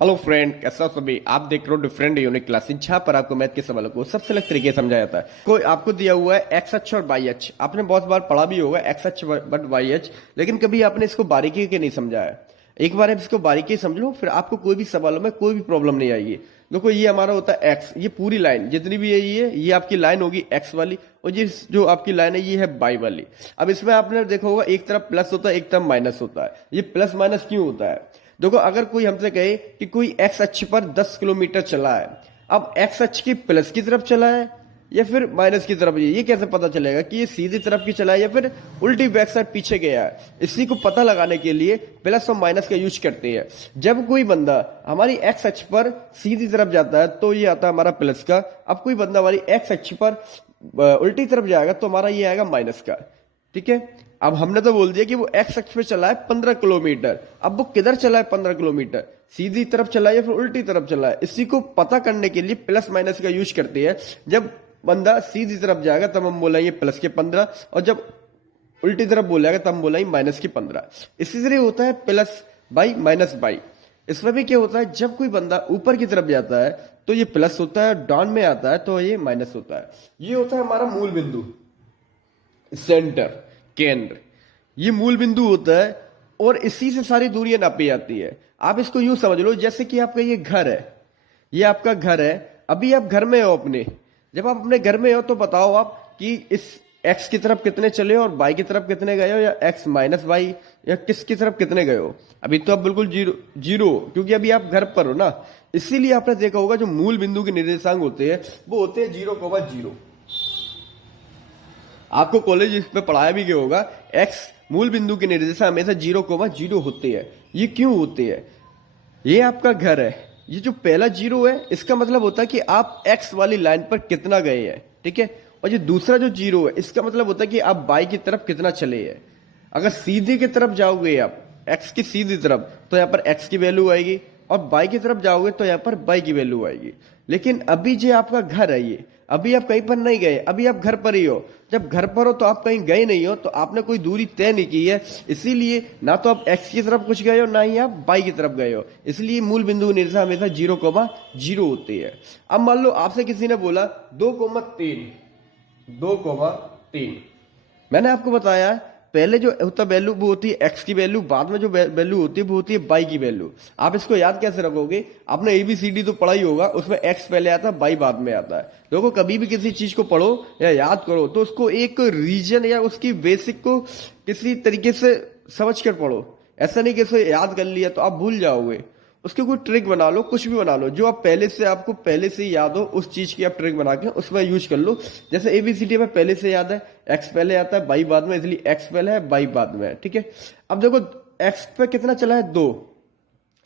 Hello friend, कैसा हो सभी। आप देख रहे हो डिफरेंट यूनिक क्लासेस, जहां पर आपको मैथ के सवालों को सबसे अलग तरीके से समझाया जाता है। कोई आपको दिया हुआ है एक्स अक्ष और वाई अक्ष, आपने बहुत बार पढ़ा भी होगा एक्स अक्ष बट वाई अक्ष, लेकिन कभी आपने इसको बारीकी के नहीं समझा है। एक बार आप इसको बारीकी समझ लो, फिर आपको कोई भी सवालों में कोई भी प्रॉब्लम नहीं आएगी। देखो, ये हमारा होता है एक्स, ये पूरी लाइन जितनी भी है ये आपकी लाइन होगी एक्स वाली, और ये जो आपकी लाइन है ये है वाई वाली। अब इसमें आपने देखा होगा एक तरफ प्लस होता है, एक तरफ माइनस होता है। ये प्लस माइनस क्यों होता है? देखो, अगर कोई हमसे कहे कि कोई एक्स अक्ष पर 10 किलोमीटर चला है, अब एक्स अक्ष की प्लस की तरफ चला है या फिर माइनस की तरफ, ये कैसे पता चलेगा कि ये सीधी तरफ की चला है या फिर उल्टी बैक साइड पीछे गया है? इसी को पता लगाने के लिए प्लस और माइनस का यूज करते हैं। जब कोई बंदा हमारी एक्स अक्ष पर सीधी तरफ जाता है तो ये आता है हमारा प्लस का। अब कोई बंदा हमारी एक्स अक्ष पर उल्टी तरफ जाएगा तो हमारा ये आएगा माइनस का। ठीक है, अब हमने तो बोल दिया कि वो एक्स अक्ष पे चला है 15 किलोमीटर। अब वो किधर चला है 15 किलोमीटर? सीधी तरफ चला है या फिर उल्टी तरफ चला है? इसी को पता करने के लिए प्लस माइनस का यूज करते हैं। जब बंदा सीधी तरफ जाएगा तब हम बोलेंगे प्लस के 15, और जब उल्टी तरफ बोलेगा तब हम बोलेंगे माइनस की 15। इसी तरह होता है प्लस बाई माइनस बाई। इसमें भी क्या होता है, जब कोई बंदा ऊपर की तरफ जाता है तो ये प्लस होता है, डाउन में आता है तो ये माइनस होता है। ये होता है हमारा मूल बिंदु, सेंटर, केंद्र। ये मूल बिंदु होता है और इसी से सारी दूरियां नापी जाती है। आप इसको यूं समझ लो जैसे कि आपका ये घर है, ये आपका घर है। अभी आप घर में हो अपने, जब आप अपने घर में हो तो बताओ आप कि इस एक्स की तरफ कितने चले हो और वाई की तरफ कितने गए हो, या एक्स माइनस वाई, या किसकी तरफ कितने गए हो? अभी तो आप बिल्कुल जीरो जीरो हो, क्योंकि अभी आप घर पर हो ना। इसीलिए आपने देखा होगा जो मूल बिंदु के निर्देशांक होते हैं वो होते हैं 0,0। आपको कॉलेज में पढ़ाया भी गया होगा, एक्स मूल बिंदु के निर्देशांक हमेशा 0,0 होते हैं। ये क्यों होते हैं? ये आपका घर है, ये जो पहला जीरो है इसका मतलब होता है कि आप एक्स वाली लाइन पर कितना गए हैं। ठीक है, और ये दूसरा जो जीरो है इसका मतलब होता है कि आप वाई की तरफ कितना चले हैं। अगर सीधे की तरफ जाओगे आप, एक्स की सीधी तरफ, तो यहाँ पर एक्स की वैल्यू आएगी, और वाई की तरफ जाओगे तो यहाँ पर वाई की वैल्यू आएगी। लेकिन अभी जो आपका घर है, ये अभी आप कहीं पर नहीं गए, अभी आप घर पर ही हो। जब घर पर हो तो आप कहीं गए नहीं हो, तो आपने कोई दूरी तय नहीं की है। इसीलिए ना तो आप एक्स की तरफ कुछ गए हो, ना ही आप वाई की तरफ गए हो। इसलिए मूल बिंदु निर्देशांक हमेशा 0,0 होते हैं। अब मान लो आपसे किसी ने बोला 2,3, 2,3। मैंने आपको बताया पहले जो होता वैल्यू वो होती है एक्स की वैल्यू, बाद में जो वैल्यू होती है वो होती है वाई की वैल्यू। आप इसको याद कैसे रखोगे? आपने एबीसीडी तो पढ़ा ही होगा, उसमें एक्स पहले आता है वाई बाद में आता है। देखो, कभी भी किसी चीज को पढ़ो या याद करो तो उसको एक रीजन या उसकी बेसिक को किसी तरीके से समझ कर पढ़ो। ऐसा नहीं कि इसे याद कर लिया तो आप भूल जाओगे। उसके कोई ट्रिक बना लो, कुछ भी बना लो, जो आप पहले से आपको पहले से ही याद हो उस चीज की आप ट्रिक बना के उसमें यूज कर लो। जैसे एबीसीडी में पहले से याद है, एक्स पहले आता है वाई बाद में, इसलिए एक्स पहले है वाई बाद में है। ठीक है, अब देखो एक्स पे कितना चला है 2।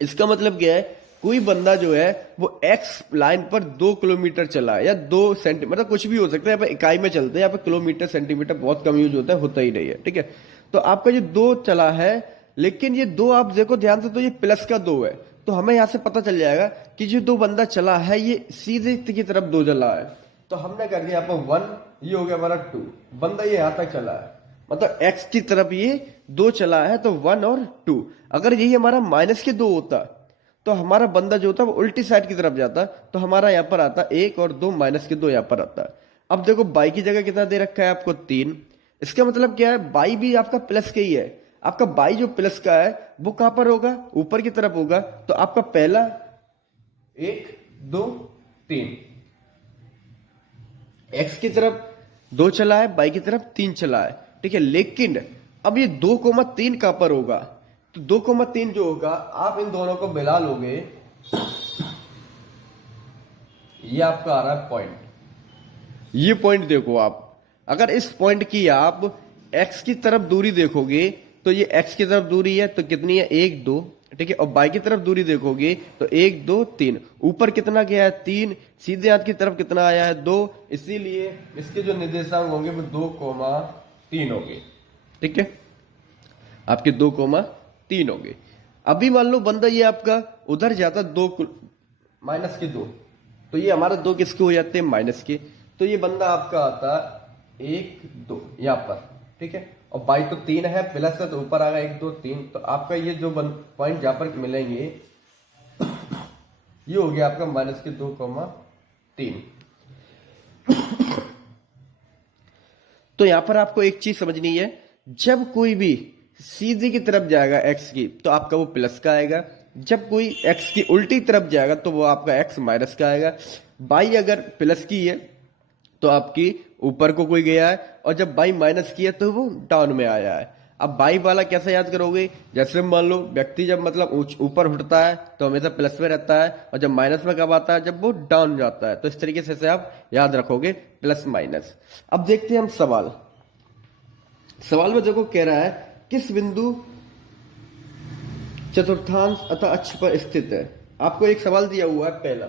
इसका मतलब क्या है, कोई बंदा जो है वो एक्स लाइन पर 2 किलोमीटर चला है, या 2 सेंटीमीटर, मतलब कुछ भी हो सकता है। यहाँ पे इकाई में चलते हैं, यहाँ पे किलोमीटर सेंटीमीटर बहुत कम यूज होता ही नहीं है। ठीक है, तो आपका ये 2 चला है, लेकिन ये 2 आप देखो ध्यान से तो ये प्लस का 2 है। तो हमें यहां से पता चल जाएगा कि जो 2 बंदा चला है ये सीधे की तरफ 2 चला है। तो हमने कर दिया यहाँ पर 1, ये हो गया हमारा 2। बंदा ये यहां तक चला है, मतलब एक्स की तरफ ये 2 चला है, तो 1 और 2। अगर यही हमारा माइनस के 2 होता तो हमारा बंदा जो होता वो उल्टी साइड की तरफ जाता, तो हमारा यहाँ पर आता 1 और 2, माइनस के 2 यहाँ पर आता। अब देखो बाई की जगह कितना दे रखा है आपको 3। इसका मतलब क्या है, बाई भी आपका प्लस के ही है। आपका बाई जो प्लस का है वो कहां पर होगा? ऊपर की तरफ होगा। तो आपका पहला 1, 2, 3, एक्स की तरफ 2 चला है, बाई की तरफ 3 चला है। ठीक है, लेकिन अब ये 2,3 कहां पर होगा? तो 2,3 जो होगा, आप इन दोनों को मिला लोगे, ये आपका आ रहा है पॉइंट। ये पॉइंट देखो आप, अगर इस पॉइंट की आप एक्स की तरफ दूरी देखोगे तो ये एक्स की तरफ दूरी है तो कितनी है? 1, 2। ठीक है, और बाई की तरफ दूरी देखोगे तो 1, 2, 3। ऊपर कितना गया है? 3। सीधे हाथ की तरफ कितना आया है? 2। इसीलिए इसके जो निर्देशांक होंगे वो 2,3 होंगे। ठीक है, आपके 2,3 होंगे। अभी मान लो बंदा ये आपका उधर जाता 2 माइनस के 2, तो ये हमारा 2 किसके हो जाते हैं? माइनस के। तो ये बंदा आपका आता 1, 2 यहाँ पर। ठीक है, और बाई तो 3 है, प्लस है तो ऊपर आ गया 1, 2, 3। तो आपका ये जो पॉइंट जहां पर मिलेंगे ये हो गया आपका -2,3। तो यहां पर आपको एक चीज समझनी है, जब कोई भी सीधी की तरफ जाएगा एक्स की तो आपका वो प्लस का आएगा, जब कोई एक्स की उल्टी तरफ जाएगा तो वो आपका एक्स माइनस का आएगा। बाई अगर प्लस की है तो आपकी ऊपर को कोई गया है, और जब बाई माइनस की है तो वो डाउन में आया है। अब बाई वाला कैसे याद करोगे, जैसे मान लो व्यक्ति जब मतलब ऊपर उठता है तो हमेशा प्लस में रहता है, और जब माइनस में कब आता है, जब वो डाउन जाता है। तो इस तरीके से आप याद रखोगे प्लस माइनस। अब देखते हैं हम सवाल। सवाल में देखो कह रहा है किस बिंदु चतुर्थांश अतः अक्ष पर स्थित है। आपको एक सवाल दिया हुआ है पहला,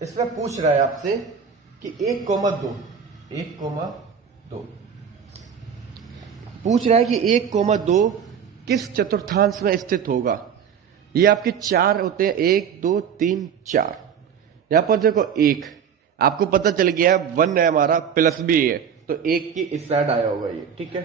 इसमें पूछ रहा है आपसे कि 1,2 पूछ रहा है कि 1,2 किस चतुर्थांश में स्थित होगा। ये आपके चार होते हैं, 1 2 3 4। यहां पर देखो 1 आपको पता चल गया, 1 है हमारा, प्लस भी है तो 1 की इस साइड आया होगा ये, ठीक है।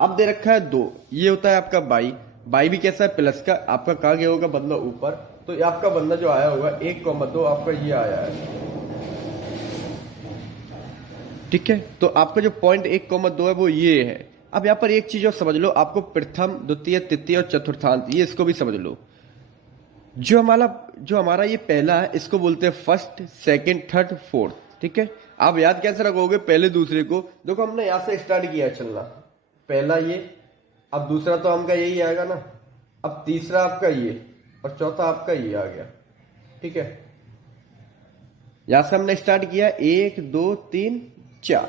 अब दे रखा है 2, ये होता है आपका बाई। बाई भी कैसा है, प्लस का। आपका कहा गया होगा बदला ऊपर, तो ये आपका बदला जो आया होगा 1,2 आपका ये आया है, ठीक है। तो आपका जो पॉइंट 1,2 है वो ये है। अब यहां पर एक चीज और समझ लो, आपको प्रथम द्वितीय तृतीय और चतुर्थांश, ये इसको भी समझ लो। जो हमारा ये पहला है इसको बोलते हैं फर्स्ट, सेकंड, थर्ड, फोर्थ, ठीक है। आप याद कैसे रखोगे पहले दूसरे को, देखो हमने यहां से स्टार्ट किया है चलना, पहला ये, अब दूसरा तो हमका यही आएगा ना, अब तीसरा आपका ये, और चौथा आपका ये आ गया, ठीक है। यहां से हमने स्टार्ट किया 1 2 3 4।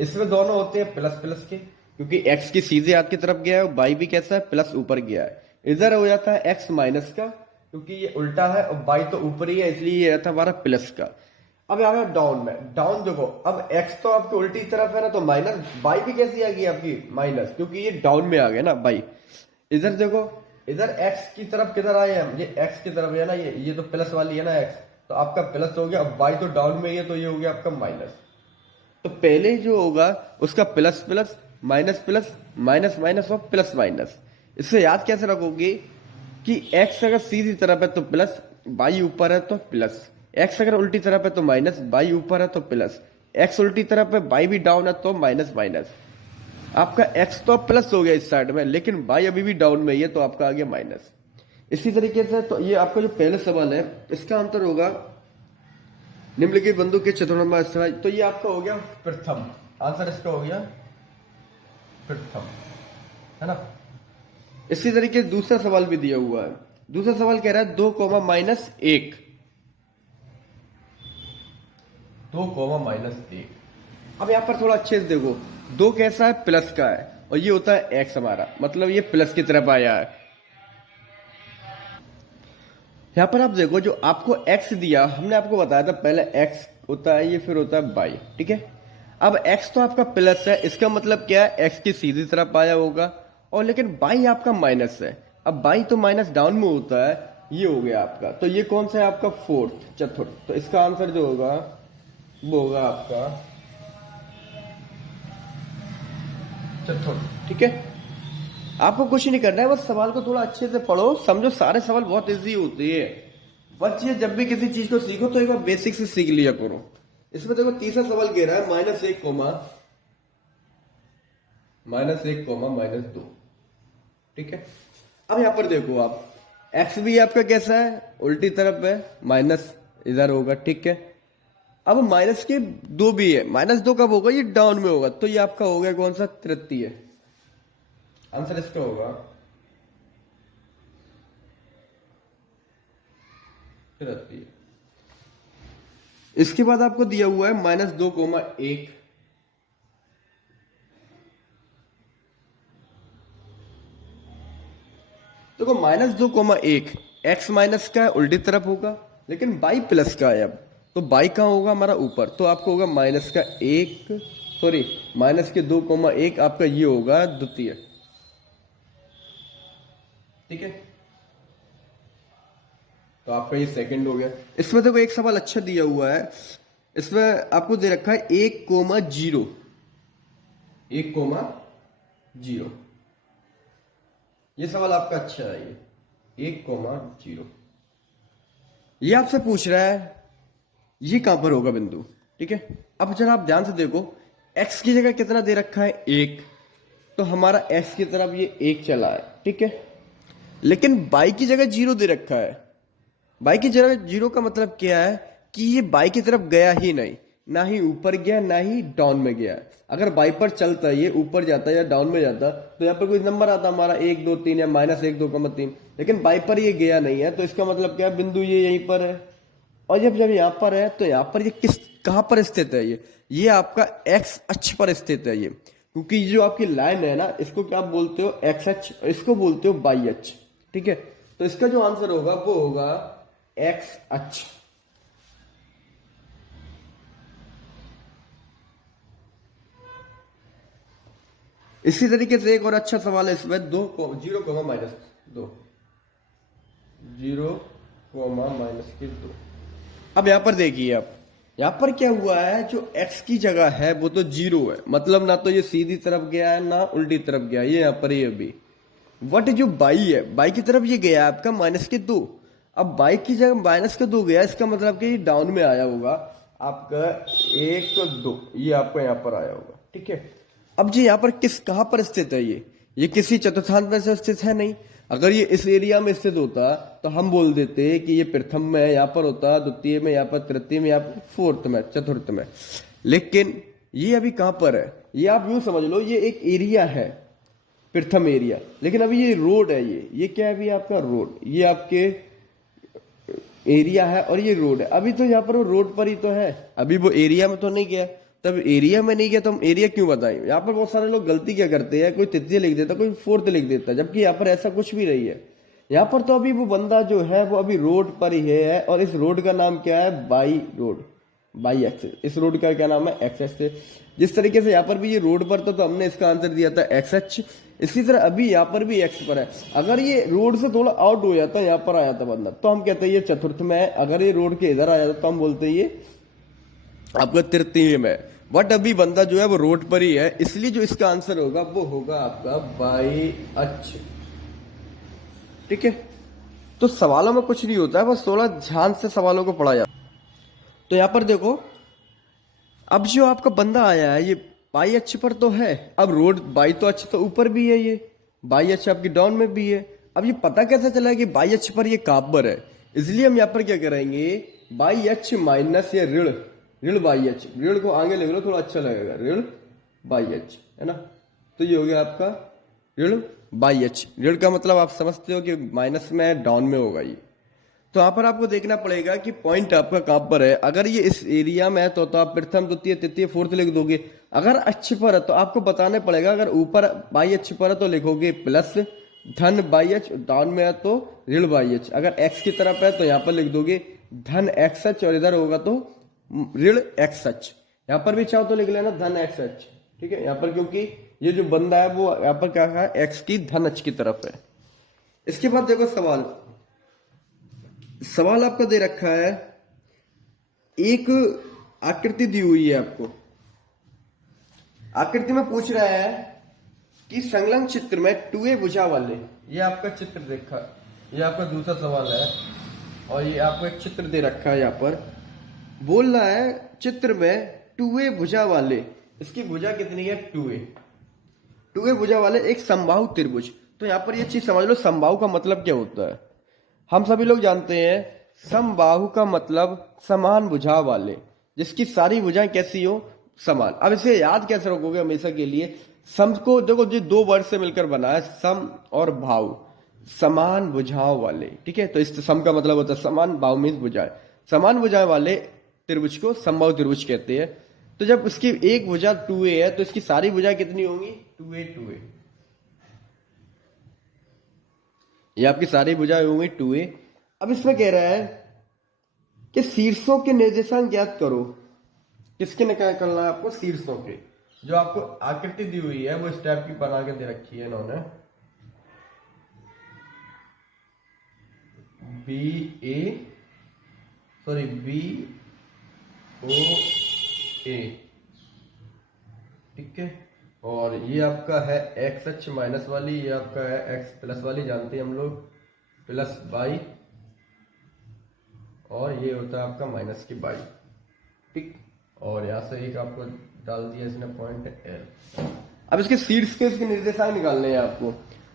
इसमें दोनों होते हैं प्लस प्लस के, क्योंकि एक्स की सीधे हाथ की तरफ गया है, और बाई भी कैसा है, प्लस ऊपर गया है। इधर हो जाता है एक्स माइनस का, क्योंकि ये उल्टा है और बाई तो ऊपर ही है, इसलिए ये रहता है हमारा प्लस का। अब आ गया डाउन में, डाउन देखो, अब एक्स तो आपकी उल्टी तरफ है ना, तो माइनस, बाई भी कैसी आ गई आपकी माइनस, क्योंकि ये डाउन में आ गया ना बाई। इधर देखो, इधर एक्स की तरफ किधर आए हम, ये एक्स की तरफ है ना, ये तो प्लस वाली है ना एक्स, तो आपका प्लस हो गया। अब बाई तो डाउन में ही है, तो ये हो गया आपका माइनस। तो पहले जो होगा उसका plus plus minus plus minus minus और प्लस माइनस। इससे याद कैसे रखोगे कि एक्स अगर सीधी तरफ है तो प्लस, बाई ऊपर है तो प्लस, एक्स अगर उल्टी तरफ है तो माइनस, बाई ऊपर है तो प्लस, एक्स उल्टी तरफ है, बाई भी डाउन है तो माइनस माइनस। आपका एक्स तो प्लस हो गया इस साइड में, लेकिन बाई अभी भी डाउन में ही है, तो आपका आ गया माइनस। इसी तरीके से तो ये आपका जो पहले सवाल है इसका आंसर होगा निम्नलिखित बिंदु के चतुर्थांश, तो ये आपका हो गया प्रथम, आंसर इसका हो गया प्रथम, है ना। इसी तरीके दूसरा सवाल भी दिया हुआ है। दूसरा सवाल कह रहा है 2, -1, 2, अब यहां पर थोड़ा अच्छे से देखो, 2 कैसा है, प्लस का है, और ये होता है एक्स हमारा, मतलब ये प्लस की तरफ आया है। यहां पर आप देखो, जो आपको x दिया, हमने आपको बताया था पहले x होता है ये, फिर होता है बाई, ठीक है। अब x तो आपका प्लस है, इसका मतलब क्या है, x की सीधी तरफ आया होगा, और लेकिन बाई आपका माइनस है। अब बाई तो माइनस डाउन में होता है, ये हो गया आपका, तो ये कौन सा है आपका फोर्थ, चतुर्थ। तो इसका आंसर जो होगा वो होगा आपका चतुर्थ, ठीक है। आपको कुछ नहीं करना है, बस सवाल को थोड़ा अच्छे से पढ़ो, समझो, सारे सवाल बहुत इजी होते हैं। बस ये जब भी किसी चीज को सीखो तो एक बार बेसिक से सीख लिया करो। इसमें देखो तीसरा सवाल कह रहा है -1, -2, ठीक है। अब यहां पर देखो आप, एक्स भी आपका कैसा है, उल्टी तरफ है, माइनस इधर होगा, ठीक है। अब माइनस के 2 भी है, -2 कब होगा, ये डाउन में होगा, तो ये आपका हो गया कौन सा, तृतीय, आंसर इसका होगा तृतीय। इसके बाद आपको दिया हुआ है -2,1, देखो -2,1 एक्स माइनस का है, उल्टी तरफ होगा, लेकिन बाई प्लस का है। अब तो बाई कहाँ होगा, हमारा ऊपर, तो आपको होगा माइनस के 2,1 आपका ये होगा द्वितीय, ठीक है। तो आपका ये सेकंड हो गया। इसमें देखो एक सवाल अच्छा दिया हुआ है, इसमें आपको दे रखा है 1,0, 1,0, ये सवाल आपका अच्छा है ये, 1,0। ये आपसे पूछ रहा है ये कहां पर होगा बिंदु, ठीक है। अब जरा आप ध्यान से देखो, x की जगह कितना दे रखा है 1, तो हमारा x की तरफ ये 1 चला है, ठीक है। लेकिन y की जगह 0 दे रखा है। y की जगह 0 का मतलब क्या है कि ये y की तरफ गया ही नहीं, ना ही ऊपर गया ना ही डाउन में गया। अगर y पर चलता ये ऊपर जाता या डाउन में जाता तो यहाँ पर कोई नंबर आता हमारा 1 2 3 या -1 2,3, लेकिन y पर ये गया नहीं है, तो इसका मतलब क्या है, बिंदु ये यहीं पर है। और जब जब यहाँ पर है तो यहाँ पर ये कहाँ पर स्थित है, ये आपका x अक्ष पर स्थित है ये, क्योंकि ये जो आपकी लाइन है ना, इसको क्या बोलते हो, x अक्ष, इसको बोलते हो y अक्ष, ठीक है। तो इसका जो आंसर होगा वो होगा x अक्ष। इसी तरीके से एक और अच्छा सवाल है इसमें, 0, 0, अब यहां पर देखिए, आप यहां पर क्या हुआ है, जो x की जगह है वो तो 0 है, मतलब ना तो ये सीधी तरफ गया है ना उल्टी तरफ गया, ये यहां पर ही अभी। वट जो बाई है, बाई की तरफ ये गया आपका -2। अब बाई की जगह -2 गया, इसका मतलब कि ये डाउन में आया होगा आपका 1 2, ये आपका यहाँ पर आया होगा, ठीक है। अब जी यहाँ पर कहाँ पर स्थित है ये किसी चतुर्थांश में से स्थित है नहीं। अगर ये इस एरिया में स्थित होता तो हम बोल देते कि ये प्रथम में यहाँ पर होता, द्वितीय में, यहाँ पर तृतीय में, यहाँ पर फोर्थ में, चतुर्थ में। लेकिन ये अभी कहाँ पर है, ये आप यूं समझ लो, ये एक एरिया है, प्रथम एरिया, लेकिन अभी ये रोड है, ये क्या है अभी आपका रोड, ये आपके एरिया है और ये रोड है। अभी तो यहाँ पर वो रोड पर ही तो है, अभी वो एरिया में तो नहीं गया। तब एरिया में नहीं गया तो हम एरिया क्यों बताएं। यहाँ पर बहुत सारे लोग गलती क्या करते हैं, कोई तृतीय लिख देता, कोई फोर्थ लिख देता, जबकि यहाँ पर ऐसा कुछ भी नहीं है। यहाँ पर तो अभी वो बंदा जो है वो अभी रोड पर ही है, और इस रोड का नाम क्या है, बाई रोड, बाई एक्सेस। इस रोड का क्या नाम है, एक्सेस से। जिस तरीके से यहाँ पर भी ये रोड पर था तो हमने इसका आंसर दिया था एक्स एच। इसी तरह अभी यहाँ पर भी एक्स पर है। अगर ये रोड से थोड़ा आउट हो जाता, यहाँ पर आया था बंदा, तो हम कहते हैं ये चतुर्थ में है। अगर ये रोड के इधर आ जाता तो हम बोलते हैं ये आपका तृतीय में। बट अभी बंदा जो है वो रोड पर ही है, इसलिए जो इसका आंसर होगा वो होगा आपका बाई अक्ष, ठीक है। तो सवालों में कुछ नहीं होता है, बस थोड़ा ध्यान से सवालों को पढ़ा जाता। तो यहां पर देखो, अब जो आपका बंदा आया है ये बाई अक्ष पर तो है। अब रोड बाई तो अक्ष तो ऊपर भी है, ये बाई अक्ष आपकी डाउन में भी है। अब ये पता कैसे चला कि बाई अक्ष पर ये कहां पर है, इसलिए हम यहां पर क्या करेंगे, बाई अक्ष माइनस या ऋण, ऋण बाई अक्ष, ऋण को आगे लिख लो थोड़ा अच्छा लगेगा, ऋण बाई अक्ष, है ना। तो ये हो गया आपका ऋण बाई अक्ष। ऋण का मतलब आप समझते हो कि माइनस में, डाउन में होगा ये। तो यहाँ पर आपको देखना पड़ेगा कि पॉइंट आपका कहां पर है। अगर ये इस एरिया में है तो आप प्रथम द्वितीय तृतीय फोर्थ लिख दोगे। अगर अक्ष पर है तो आपको बताने पड़ेगा, अगर ऊपर बाई अक्ष पर है तो लिखोगे प्लस धन बाई अक्ष, डाउन में है तो ऋण बाई अक्ष। अगर एक्स की तरफ है तो यहाँ पर लिख दोगे धन एक्स अक्ष, और इधर होगा तो ऋण एक्स अक्ष। यहाँ पर भी चाहो तो लिख लेना धन एक्स अक्ष, ठीक है। यहाँ पर क्योंकि ये जो बंदा है वो यहाँ पर क्या है, एक्स की धन अक्ष की तरफ है। इसके बाद देखो सवाल आपका दे रखा है, एक आकृति दी हुई है आपको। आकृति में पूछ रहा है कि संलग्न चित्र में 2a भुजा वाले, ये आपका चित्र देखा, ये आपका दूसरा सवाल है, और ये आपको एक चित्र दे रखा है। यहाँ पर बोल रहा है चित्र में 2a भुजा वाले, इसकी भुजा कितनी है 2a भुजा वाले एक समबाहु त्रिभुज। तो यहाँ पर ये चीज समझ लो, समबाहु का मतलब क्या होता है। हम सभी लोग जानते हैं समबाहु का मतलब समान भुजा वाले, जिसकी सारी भुजाएं कैसी हो, समान। अब इसे याद कैसे रखोगे हमेशा के लिए, सम को देखो, जो दो वर्ड से मिलकर बना है, सम और भाव, समान भुजाओं वाले, ठीक है। तो इस सम का मतलब होता है समान, भाव मीन्स भुजाएं। समान भुजाएं वाले त्रिभुज को समबाहु त्रिभुज कहते हैं। तो जब उसकी एक भुजा 2a है तो इसकी सारी भुजाएं कितनी होंगी, 2a। ये आपकी सारी भुजाएं होंगी 2a। अब इसमें कह रहा है कि शीर्षों के निर्देशांक ज्ञात करो। किसके निकाल करना है आपको, शीर्षों के। जो आपको आकृति दी हुई है वो इस टाइप की बना के दे रखी है इन्होंने, BOA, ठीक है। और ये आपका है एक्स अक्ष माइनस वाली, ये आपका है एक्स प्लस वाली, जानते हैं हम लोग। प्लस बाई, और ये होता है आपका माइनस की बाई, ठीक। और यहाँ से एक आपको डाल दिया इसने पॉइंट एल। अब इसके शीर्ष के इसके निर्देशांक निकालने हैं आपको।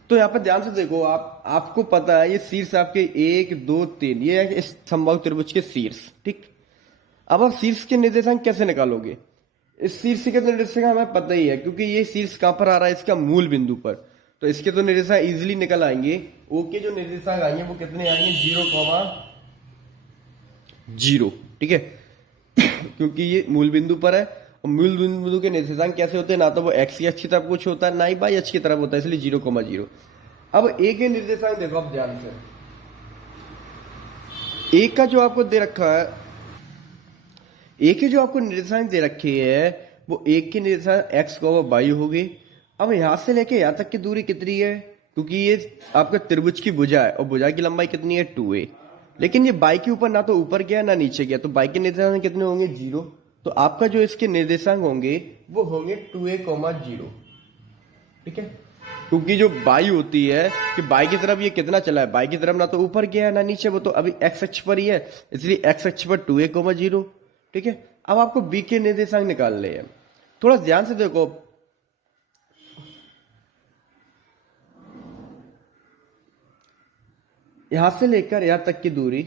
तो यहाँ पर ध्यान से देखो, आपको पता है ये शीर्ष आपके 1 2 3, ये है इस समबाहु त्रिभुज के शीर्ष, ठीक। अब आप शीर्ष के निर्देशांक कैसे निकालोगे? इस शीर्ष के निर्देशांक हमें पता ही है, क्योंकि ये शीर्ष कहां पर आ रहा है, इसका मूल बिंदु पर। तो इसके तो निर्देशांक इजिली निकल आएंगे। ओ के जो निर्देशांक आएंगे वो कितने आएंगे, 0,0, ठीक है। क्योंकि ये मूल बिंदु पर है, और मूल बिंदु के निर्देशांक कैसे होते हैं, ना तो वो एक्स की अक्ष की तरफ कुछ होता है, ना ही वाई अक्ष की तरफ होता है, इसलिए 0,0। अब ए के निर्देशांक देखो आप ध्यान से, ए का जो आपको दे रखा है, ए के जो आपको निर्देशांक दे रखे हैं वो एक के निर्देशांक एक्स को वाई होगी। अब यहां से लेके यहां तक की दूरी कितनी है, क्योंकि ये आपका त्रिभुज की भुजा है और भुजा की लंबाई कितनी है 2a, लेकिन ये बाई के ऊपर ना तो ऊपर गया ना नीचे गया, तो बाई के निर्देशांक कितने होंगे 0। तो आपका जो इसके निर्देशांक होंगे वो होंगे 2a,0, ठीक है। क्योंकि जो बाई होती है कि बाई की तरफ ये कितना चला है, बाई की तरफ ना तो ऊपर गया है ना नीचे, वो तो अभी एक्स अक्ष पर ही है, इसलिए एक्स अक्ष पर 2a,0, ठीक है। अब आपको बी के निर्देशांक निकालने हैं, थोड़ा ध्यान से देखो। यहां से लेकर यहां तक की दूरी,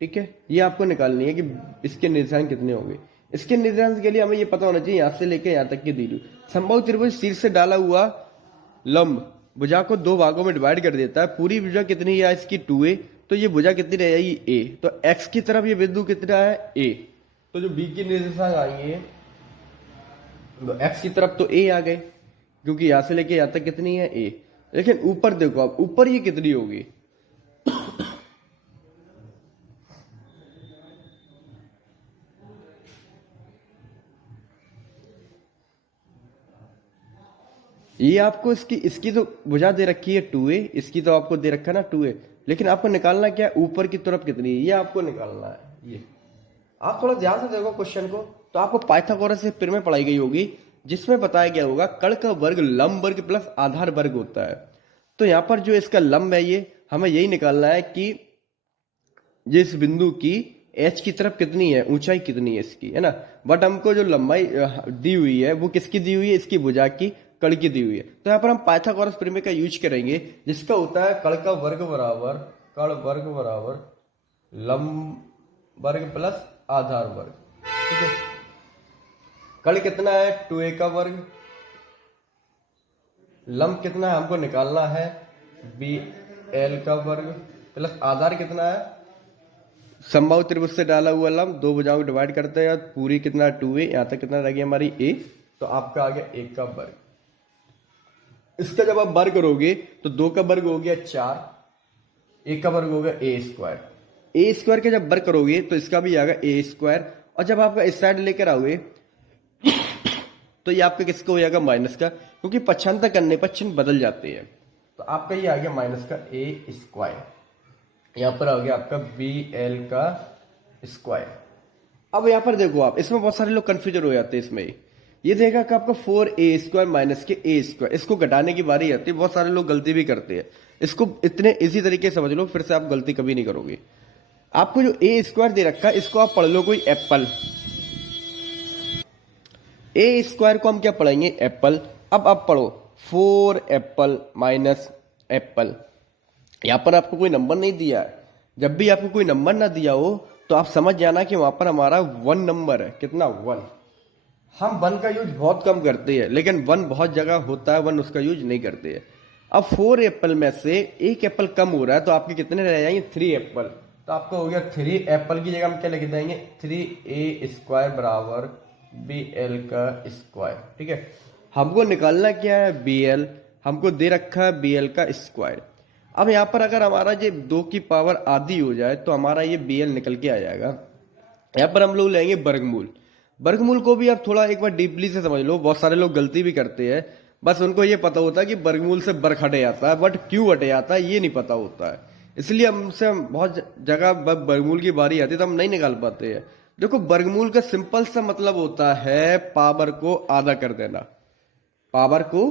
ठीक है, ये आपको निकालनी है कि इसके निर्देशांक कितने होंगे। इसके निर्देशांक के लिए हमें ये पता होना चाहिए यहां से लेकर यहां तक की दूरी। समबाहु त्रिभुज शीर्ष से डाला हुआ लंब भुजा को 2 भागों में डिवाइड कर देता है। पूरी भुजा कितनी है इसकी 2a, तो ये भुजा कितनी रह जाएगी a, तो x की तरफ ये बिंदु कितना है a, तो जो b के निर्देशांक आएंगे तो x की तरफ तो a आ गए, क्योंकि यहां से लेके यहां तक कितनी है a। लेकिन ऊपर देखो आप, ऊपर ये कितनी होगी, ये आपको इसकी तो भुजा दे रखी है 2a, इसकी तो आपको दे रखा है ना 2a, लेकिन आपको निकालना क्या है, ऊपर की तरफ कितनी है ये आपको निकालना है। ये आप थोड़ा ध्यान से देखो क्वेश्चन को, तो आपको पाइथागोरस से फिर में पढ़ाई गई होगी, जिसमें बताया गया होगा कर्ण का वर्ग लंब वर्ग प्लस आधार वर्ग होता है। तो यहाँ पर जो इसका लंब है, ये हमें यही निकालना है कि जिस बिंदु की एच की तरफ कितनी है, ऊंचाई कितनी है इसकी, है ना। बट हमको जो लंबाई दी हुई है वो किसकी दी हुई है, इसकी भुजा की कर्ण की दी हुई है। तो यहाँ पर हम पाइथागोरस प्रमेय का यूज करेंगे, जिसका होता है कर्ण का वर्ग बराबर लंब वर्ग प्लस आधार वर्ग, ठीक है। कर्ण कितना है 2a का वर्ग, लंब कितना है हमको निकालना है bl का वर्ग, प्लस आधार कितना है, समबाहु त्रिभुज से डाला हुआ लंब, 2 भुजाओं को डिवाइड करते हैं, पूरी कितना 2a, यहां तक कितना रह गया हमारी a, तो आपका आ गया 1 का वर्ग। इसका जब आप वर्ग करोगे तो 2 का वर्ग हो गया 4, 1 का वर्ग हो गया a स्क्वायर के जब वर्ग करोगे तो इसका भी आएगा a स्क्वायर, और जब आपका इस साइड लेकर आओगे तो ये आपका किसका हो जाएगा, माइनस का, क्योंकि पक्षांतर करने पर चिन्ह बदल जाते हैं। तो आपका ये आ गया माइनस का a स्क्वायर, यहां पर आ गया आपका bl का स्क्वायर। अब यहां पर देखो आप, इसमें बहुत सारे लोग कंफ्यूजन हो जाते हैं इसमें। ये देखा कि आपका 4a स्क्वायर माइनस के a स्क्वायर, इसको घटाने की बारी आती है, बहुत सारे लोग गलती भी करते हैं। इसको इतने इसी तरीके से समझ लो, फिर से आप गलती कभी नहीं करोगे। आपको जो a स्क्वायर दे रखा है इसको आप पढ़ लो कोई एप्पल, a स्क्वायर को हम क्या पढ़ेंगे, एप्पल। अब आप पढ़ो 4 एप्पल माइनस एप्पल। यहां पर आपको कोई नंबर नहीं दिया है, जब भी आपको कोई नंबर ना दिया हो तो आप समझ जाना कि वहां पर हमारा 1 नंबर है, कितना 1। हम 1 का यूज बहुत कम करते हैं, लेकिन 1 बहुत जगह होता है, 1 उसका यूज नहीं करते हैं। अब 4 एप्पल में से 1 एप्पल कम हो रहा है, तो आपके कितने रह जाएंगे, 3 एप्पल। तो आपका हो गया 3 एप्पल की जगह हम क्या लिख देंगे, 3a स्क्वायर बराबर bl का स्क्वायर, ठीक है। हमको निकालना क्या है, bl, हमको दे रखा है bl का स्क्वायर। अब यहां पर अगर हमारा ये 2 की पावर आधी हो जाए तो हमारा ये bl निकल के आ जाएगा। यहां पर हम लोग लेंगे वर्गमूल। वर्गमूल को भी आप थोड़ा एक बार डीपली से समझ लो, बहुत सारे लोग गलती भी करते हैं, बस उनको ये पता होता है कि वर्गमूल से वर्ग हट जाता है, बट क्यों हट जाता है ये नहीं पता होता है, इसलिए हमसे बहुत जगह वर्गमूल की बारी आती है तो हम नहीं निकाल पाते हैं। देखो वर्गमूल का सिंपल सा मतलब होता है पावर को आधा कर देना, पावर को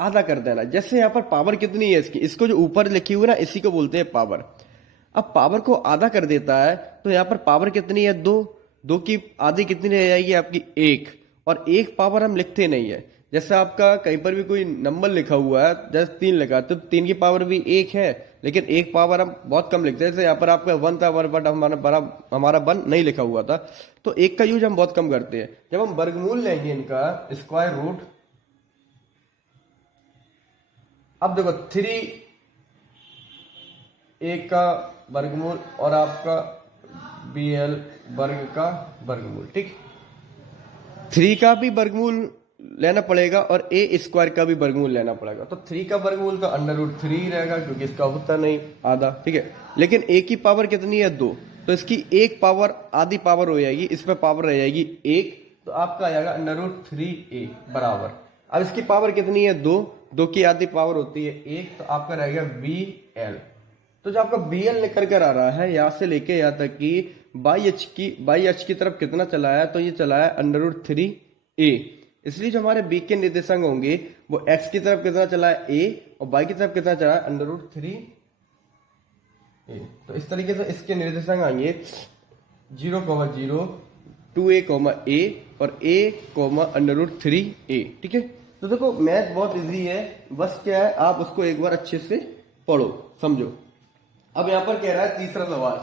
आधा कर देना। जैसे यहाँ पर पावर कितनी है इसकी, इसको जो ऊपर लिखी हुई है ना, इसी को बोलते हैं पावर। अब पावर को आधा कर देता है तो यहाँ पर पावर कितनी है? 2। 2 की आधी कितनी रह जाएगी आपकी? 1। और 1 पावर हम लिखते नहीं है। जैसे आपका कहीं पर भी कोई नंबर लिखा हुआ है, जैसे 3 लिखा है, तो 3 की पावर भी 1 है, लेकिन 1 पावर हम बहुत कम लिखते हैं। जैसे यहाँ पर आपका 1 था, बट हमारा 1 नहीं लिखा हुआ था, तो 1 का यूज हम बहुत कम करते हैं। जब हम वर्गमूल लेंगे इनका, स्क्वायर रूट, अब देखो 3 1 का वर्गमूल और आपका BL वर्ग का वर्गमूल, ठीक। 3 का भी वर्गमूल लेना पड़ेगा और ए स्क्वायर का भी वर्गमूल लेना पड़ेगा। तो 3 का वर्गमूल तो √3 रहेगा, क्योंकि इसका होता नहीं आधा, ठीक है। लेकिन ए की पावर कितनी है? 2, तो इसकी 1 पावर आधी पावर हो जाएगी, इसमें पावर रह जाएगी 1, तो आपका आ जाएगा √3a बराबर। अब इसकी पावर कितनी है? 2। 2 की आधी पावर होती है 1, तो आपका रहेगा BL। तो जो आपका BL निकल कर आ रहा है यहाँ से लेके यहाँ तक कि बाई एच की तरफ कितना चला है? तो ये चला है √3a। इसलिए जो हमारे b के निर्देशांक होंगे वो x की तरफ कितना चला है? a, और y की तरफ कितना चला है? √3a। तो इस तरीके से इसके निर्देशांक आएंगे 0,0, 2a, a और a, √3a, ठीक है। तो देखो मैथ बहुत इजी है, बस क्या है आप उसको एक बार अच्छे से पढ़ो, समझो। अब यहां पर कह रहा है तीसरा सवाल,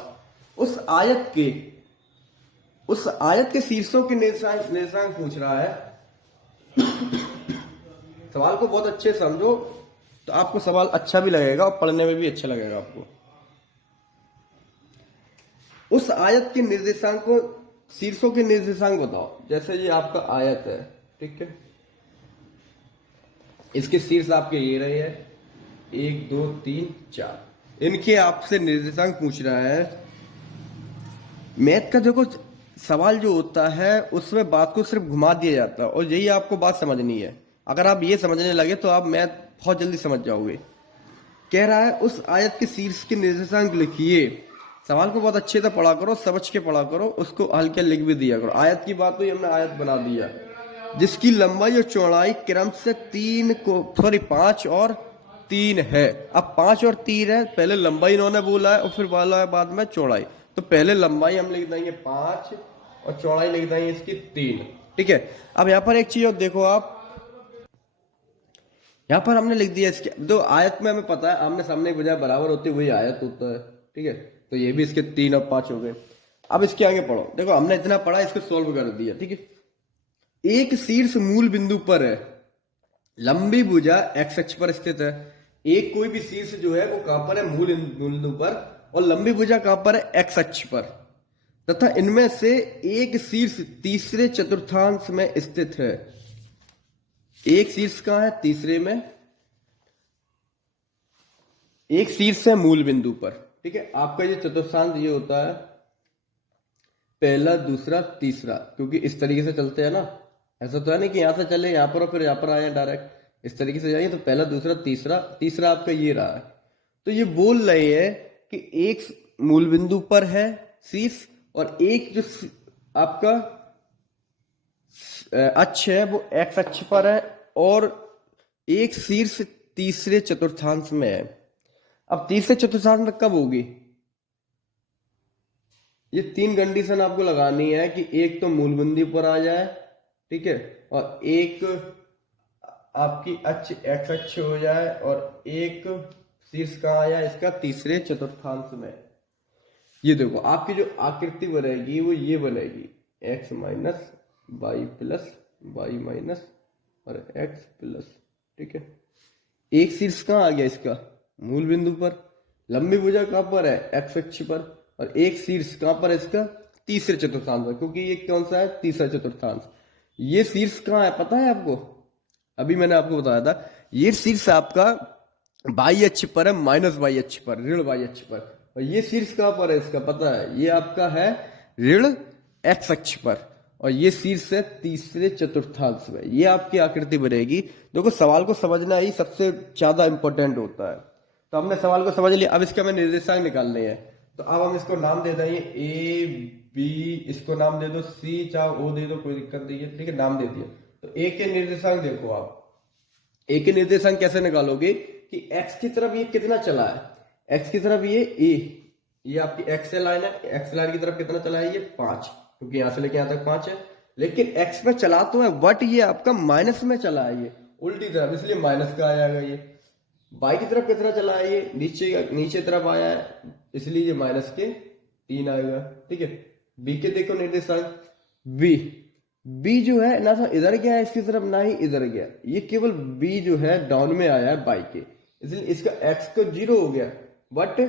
उस आयत के शीर्षों के निर्देशांक पूछ रहा है। सवाल को बहुत अच्छे से समझो तो आपको सवाल अच्छा भी लगेगा और पढ़ने में भी अच्छा लगेगा आपको। उस आयत के निर्देशांक को, शीर्षों के निर्देशांक बताओ। जैसे ये आपका आयत है, ठीक है, इसके शीर्ष आपके ये रहे हैं 1 2 3 4, इनके आपसे निर्देशांक पूछ रहा है। मैथ का देखो सवाल जो होता है उसमें बात को सिर्फ घुमा दिया जाता है, और यही आपको बात समझनी है। अगर आप ये समझने लगे तो आप मैथ बहुत जल्दी समझ जाओगे। कह रहा है उस आयत के शीर्ष के निर्देशांक लिखिए। सवाल को बहुत अच्छे से पढ़ा करो, समझ के पढ़ा करो, उसको हल्के लिख भी दिया करो। आयत की बात हुई, हमने आयत बना दिया जिसकी लंबाई और चौड़ाई क्रम से 5 और 3 है। अब 5 और 3 है, पहले लंबाई इन्होंने बोला है और फिर बोला है बाद में चौड़ाई। तो पहले लंबाई हम लिख देंगे 5 और चौड़ाई लिख देंगे इसकी 3, ठीक है। अब यहाँ पर एक चीज और देखो आप, यहाँ पर हमने लिख दिया इसके दो आयत में, हमें पता है आमने सामने की बजाय बराबर होती है वही आयत होता है, ठीक है। तो ये भी इसके 3 और 5 हो गए। अब इसके आगे पढ़ो, देखो हमने इतना पढ़ा, इसको सोल्व कर दिया, ठीक है। एक शीर्ष मूल बिंदु पर है, लंबी भुजा x अक्ष पर स्थित है। एक कोई भी शीर्ष जो है वो कहां पर है? मूल बिंदु पर, और लंबी भुजा कहां पर है? x अक्ष पर, तथा इनमें से एक शीर्ष तीसरे चतुर्थांश में स्थित है। एक शीर्ष कहां है? तीसरे में। एक शीर्ष है मूल बिंदु पर, ठीक है। आपका ये चतुर्थांश ये होता है पहला, दूसरा, तीसरा, क्योंकि इस तरीके से चलते हैं ना। ऐसा तो है नहीं कि यहां से चले यहां पर और फिर यहां पर आए डायरेक्ट। इस तरीके से जाइए तो पहला, दूसरा, तीसरा, तीसरा आपका ये रहा है। तो ये बोल रहे हैं कि एक मूल बिंदु पर है शीर्ष, और एक जो आपका अक्ष है वो x अक्ष पर है, और एक शीर्ष तीसरे चतुर्थांश में है। अब तीसरे चतुर्थांश में कब होगी? ये 3 कंडीशन आपको लगानी है कि एक तो मूल बिंदु पर आ जाए, ठीक है, और एक आपकी अक्ष x अक्ष हो जाए, और एक शीर्ष कहाँ आ जाए? इसका तीसरे चतुर्थांश में। ये देखो आपकी जो आकृति बनेगी वो ये बनेगी x minus y plus y minus और x प्लस, ठीक है। एक शीर्ष कहाँ आ गया? इसका मूल बिंदु पर। लंबी भुजा कहाँ पर है? x अक्ष पर। और एक शीर्ष कहाँ पर है? इसका तीसरे चतुर्थांश में, क्योंकि ये कौन सा है? तीसरा चतुर्थांश। ये शीर्ष कहाँ है पता है आपको? अभी मैंने आपको बताया था, ये शीर्ष आपका बाई अक्ष पर है, माइनस वाई अक्ष पर, ऋण वाई अक्ष पर। और ये शीर्ष कहाँ पर है? इसका पता है, ये आपका है ऋण एक्स अक्ष पर, और ये शीर्ष है तीसरे चतुर्थांश में। ये आपकी आकृति बनेगी। देखो सवाल को समझना ही सबसे ज्यादा इंपॉर्टेंट होता है। तो हमने सवाल को समझ लिया, अब इसका हमें निर्देशांक निकालने हैं। तो अब हम इसको नाम दे देंगे ए बी, इसको नाम दे दो सी, चाहे ओ दे दो, कोई दिक्कत नहीं है, ठीक है, नाम दे दिया। तो ए के निर्देशांक देखो आप, ए के निर्देशांक कैसे निकालोगे कि एक्स की तरफ ये कितना चला है? एक्स की तरफ ये ए, ये आपकी एक्स लाइन है, एक्स लाइन की तरफ कितना चला है ये 5, क्योंकि यहां से लेके यहां तक 5 है। लेकिन एक्स में चला तो है बट ये आपका माइनस में चला है, ये उल्टी तरफ, इसलिए माइनस का आएगा। ये बाई की तरफ कितना चला है, ये नीचे तरफ आया है, इसलिए ये माइनस के 3 आएगा। ठीक है, बी के देखो निर्देशांक, बी बी जो है ना तो इधर गया है इसकी तरफ, ना ही इधर गया, ये केवल बी जो है डाउन में आया है बाई के, इसलिए इसका एक्स को 0 हो गया, बट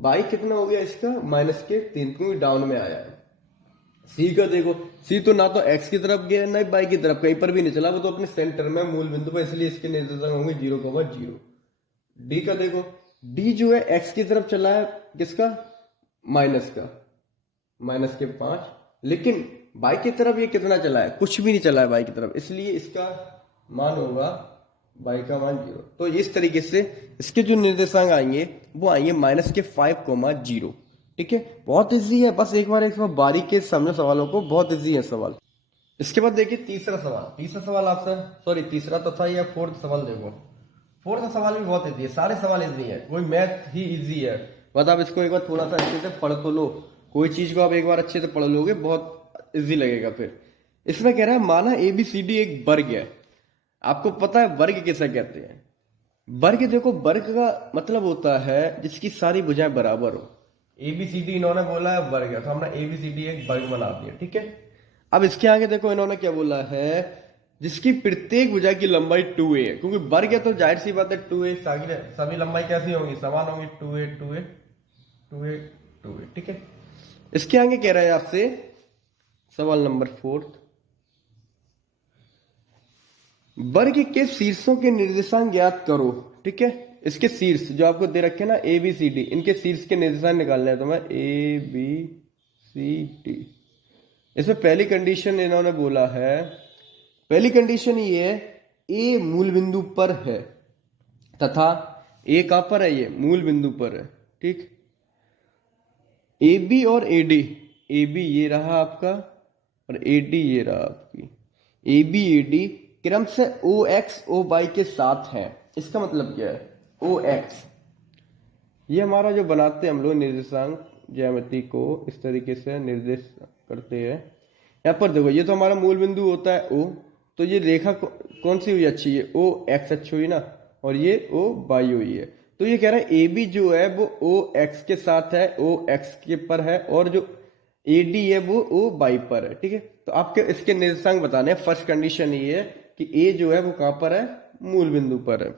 बाई कितना हो गया इसका माइनस के 3, क्योंकि डाउन में आया है। सी का देखो, सी तो ना तो एक्स की तरफ गया ना बाई की तरफ, कहीं पर भी नहीं चला, वो तो अपने सेंटर में मूल बिंदु पर, इसलिए इसके निर्देशांक होंगे 0,0। डी का देखो, डी जो है एक्स की तरफ चला है, किसका माइनस के 5, लेकिन बाई की तरफ ये कितना चला है, कुछ भी नहीं चला है बाई की तरफ, इसलिए इसका मान होगा बाई का मान 0। तो इस तरीके से इसके जो निर्देशांक आएंगे वो आएंगे माइनस के 5,0। ठीक है, बहुत इजी है, बस एक बार बारीक से समझो सवालों को, बहुत इजी है सवाल। इसके बाद देखिए तीसरा सवाल आपसे, सॉरी तीसरा तो था, या फोर्थ सवाल देखो, फोर्थ सवाल भी बहुत इजी है, सारे सवाल इजी है, कोई मैथ ही इजी है, बस आप इसको एक बार थोड़ा सा अच्छे से पढ़ तो लो, कोई चीज को आप एक बार अच्छे से पढ़ लोगे बहुत इजी लगेगा। फिर इसमें कह रहा है माना ABCD एक वर्ग है, आपको पता है वर्ग किसे कहते हैं? वर्ग देखो, वर्ग का मतलब होता है जिसकी सारी भुजाएं बराबर हो। ABCD इन्होंने बोला है वर्ग है, तो हमने ABCD एक वर्ग बना दिया। ठीक है, अब इसके आगे देखो इन्होंने क्या बोला है, जिसकी प्रत्येक भुजा की लंबाई 2a है, क्योंकि वर्ग है तो जाहिर सी बात है 2a, सभी लंबाई कैसी होंगी, समान होंगी, 2a 2a 2a 2a। ठीक है, इसके आगे कह रहा है आपसे सवाल नंबर 4, वर्ग के शीर्षों के निर्देशांक ज्ञात करो। ठीक है, इसके शीर्ष जो आपको दे रखे ना ABCD, इनके शीर्ष के निर्देशांक निकालने हैं, तो मैं ABCD, इसमें पहली कंडीशन इन्होंने बोला है, पहली कंडीशन ये है A मूल बिंदु पर है, तथा A कहां पर है, ये मूल बिंदु पर है। ठीक, AB और AD, AB ये रहा आपका और AD ये रहा आपकी, ABAD क्रम से OX OY के साथ है। इसका मतलब क्या है, OX ये हमारा जो बनाते हैं हम लोग निर्देशांक ज्यामिति को, इस तरीके से निर्देश करते हैं। यहाँ पर देखो, ये तो हमारा मूल बिंदु होता है O, तो ये रेखा कौन सी हुई अच्छी है, OX अच्छी हुई ना, और ये OY हुई है। तो ये कह रहा है AB जो है वो OX के साथ है, OX के पर है, और जो AD है वो OY पर है। ठीक है, तो आपके इसके निर्देशांक बताने हैं। फर्स्ट कंडीशन ये है कि A जो है वो कहां पर है, मूल बिंदु पर है।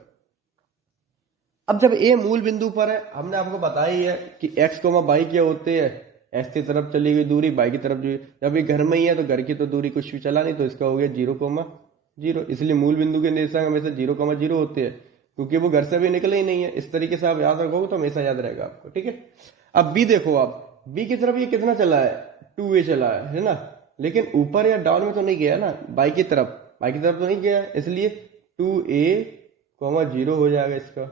अब जब A मूल बिंदु पर है, हमने आपको बताया ही है कि x, y क्या होते हैं, x की तरफ चली गई दूरी, y की तरफ जो, जब ये घर में ही है तो घर की तो दूरी कुछ भी चला नहीं, तो इसका हो गया 0,0, इसलिए मूल बिंदु के निर्देशांक हमेशा 0,0 होते हैं, क्योंकि वो घर से भी निकले ही नहीं है। इस तरीके से आप याद रखोगे तो हमेशा याद रहेगा आपको। ठीक है, अब B देखो, आप B की तरफ ये कितना चला है, 2a चला है ना, लेकिन ऊपर या डाउन में तो नहीं गया ना, y की तरफ तो नहीं गया, इसलिए 2a, 0 हो जाएगा इसका।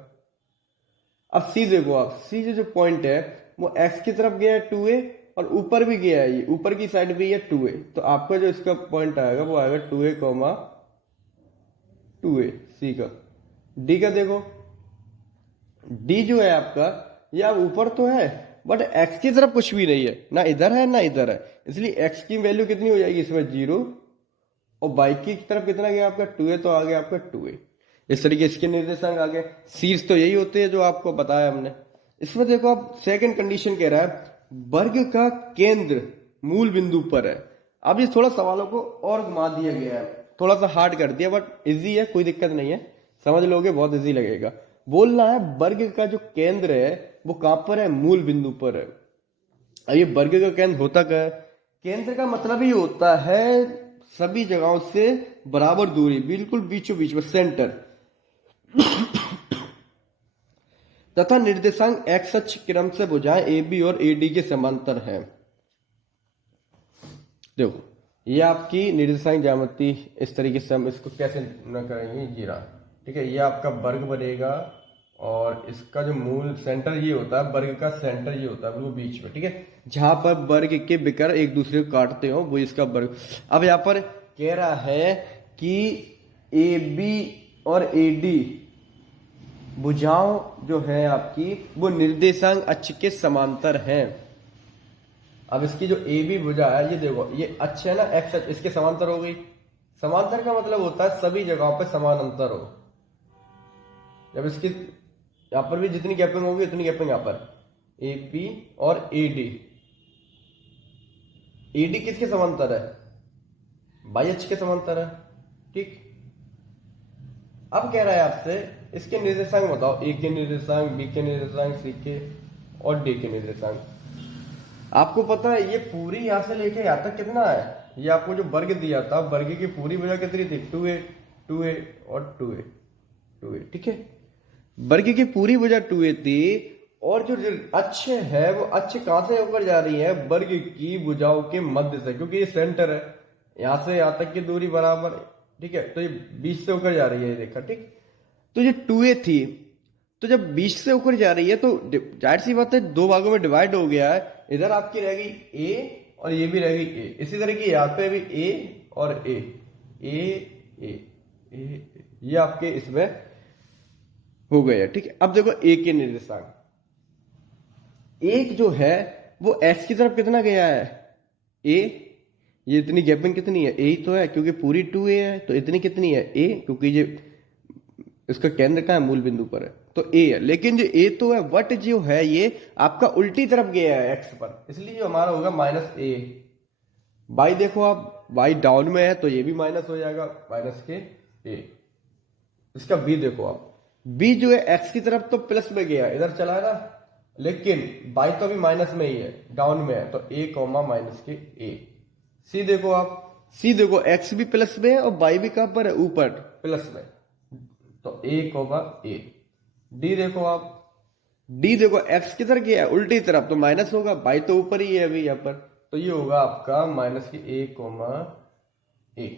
अब C देखो, आप C जो पॉइंट है वो x की तरफ गया है 2a, और ऊपर भी गया है, ये ऊपर की साइड भी है 2a, तो आपका जो इसका पॉइंट आएगा वो आएगा 2a, 2a C का। D का देखो, D जो है आपका, ये आप ऊपर तो है बट x की तरफ कुछ भी नहीं है, ना इधर है ना इधर है, इसलिए x की वैल्यू कितनी हो जाएगी इसमें 0, और y की तरफ कितना गया आपका 2a, तो आ गया आपका 2a। इस तरीके इसके निर्देशांक आ गए। शीर्ष तो यही होते हैं जो आपको बताया हमने। इसमें देखो, आप सेकंड कंडीशन कह रहा है वर्ग का केंद्र मूल बिंदु पर है। अब ये थोड़ा सवालों को और घुमा दिया गया है, थोड़ा सा हार्ड कर दिया, बट इजी है, कोई दिक्कत नहीं है, समझ लोगे, बहुत इजी लगेगा। बोलना है वर्ग का जो केंद्र है वो कहां पर है, मूल बिंदु पर है। अब ये वर्ग का केंद्र होता क्या है, केंद्र का मतलब ही होता है सभी जगहों से बराबर दूरी, बिल्कुल बीचों बीच में, सेंटर, तथा निर्देशांक x अक्ष क्रम से भुजाएं AB और AD के समांतर है। देखो, ये आपकी निर्देशांक ज्यामिति, इस तरीके से हम इसको कैसे न करेंगे, ये रहा। ठीक है, ये आपका वर्ग बनेगा, और इसका जो मूल सेंटर ये होता है, वर्ग का सेंटर ये होता है बिल्कुल बीच में। ठीक है, जहां पर वर्ग के विकर एक दूसरे को काटते हो वो इसका वर्ग। अब यहाँ पर कह रहा है कि AB और AD भुजाओं जो है आपकी वो निर्देशांक अक्ष के समांतर हैं। अब इसकी जो ए बी भुजा है, ये देखो ये अक्ष है ना, एक्स अक्ष, इसके समांतर हो गई। समांतर का मतलब होता है सभी जगहों पे समान अंतर हो। जब इसकी यहां पर भी जितनी गैपिंग होगी उतनी गैपिंग यहां पर, ए पी और ए डी। ए डी किसके समांतर है? बाई अक्ष के समांतर है। ठीक, अब कह रहा है आपसे इसके निर्देशांक बताओ, ए के निर्देशांक, बी के निर्देशांक, सी के और डी के निर्देशांक। आपको पता है ये पूरी यहां से लेके यहां तक कितना है? ये आपको जो वर्ग दिया था, वर्ग की पूरी भुजा कितनी थी? 2a 2a और 2a 2a। ठीक है, वर्ग की पूरी भुजा 2a थी। और जो अक्ष है वो अक्ष कहां से होकर जा रही है? वर्ग की भुजाओं के मध्य से, क्योंकि ये सेंटर है, यहां से यहां तक की दूरी बराबर। ठीक है, तो ये 20 से होकर जा रही है ये रेखा। ठीक, तो ये 2a थी, तो जब 20 से होकर जा रही है तो जाहिर सी बात है दो भागों में डिवाइड हो गया है। इधर आपकी रह गई a और ये भी रह गई a। इसी तरह की यहाँ पे भी a और a, ये आपके इसमें हो गया। ठीक है, अब देखो a के निर्देशांक, एक जो है वो x की तरफ कितना गया है? a, ये इतनी गैपिंग कितनी है? a ही तो है, क्योंकि पूरी 2a है। तो इतनी कितनी है? a, क्योंकि ये इसका केंद्र कहाँ है? मूल बिंदु पर है, तो a है। लेकिन जो a तो है, वट जो है ये आपका उल्टी तरफ गया है x पर, इसलिए जो हमारा होगा -a। y देखो आप, y डाउन में है तो ये भी माइनस हो जाएगा, माइनस के a। इसका b देखो आप, b जो है x की तरफ तो प्लस में गया, इधर चला है ना, लेकिन y तो अभी माइनस में ही है, डाउन में है, तो a माइनस के a। c देखो आप, c देखो x भी प्लस में है और y भी कहां पर है? ऊपर प्लस में, तो a। डी देखो आप, डी देखो x किधर गया है? उल्टी तरफ, तो माइनस होगा, y तो ऊपर ही है अभी यहाँ पर, तो ये होगा आपका माइनस के a।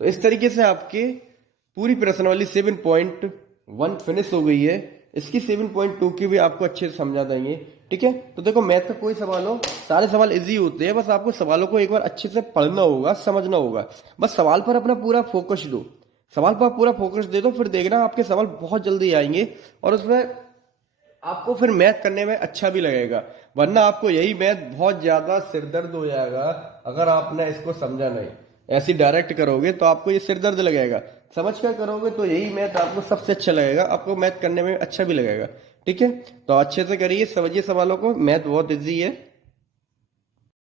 तो इस तरीके से आपके पूरी प्रश्नावली 7.1 फिनिश हो गई है। इसकी 7.2 की भी आपको अच्छे से समझा देंगे। ठीक है, तो देखो मैथ का कोई सवाल हो, सारे सवाल इजी होते हैं, बस आपको सवालों को एक बार अच्छे से पढ़ना होगा, समझना होगा। बस सवाल पर अपना पूरा फोकस दो, सवाल पर पूरा फोकस दे दो, फिर देखना आपके सवाल बहुत जल्दी आएंगे और उसमें आपको फिर मैथ करने में अच्छा भी लगेगा। वरना आपको यही मैथ बहुत ज्यादा सिरदर्द हो जाएगा अगर आपने इसको समझा नहीं। ऐसी डायरेक्ट करोगे तो आपको ये सिरदर्द लगेगा, समझ कर करोगे तो यही मैथ आपको सबसे अच्छा लगेगा, आपको मैथ करने में अच्छा भी लगेगा। ठीक है, तो अच्छे से करिए, समझिए सवालों को, मैथ बहुत इजी है।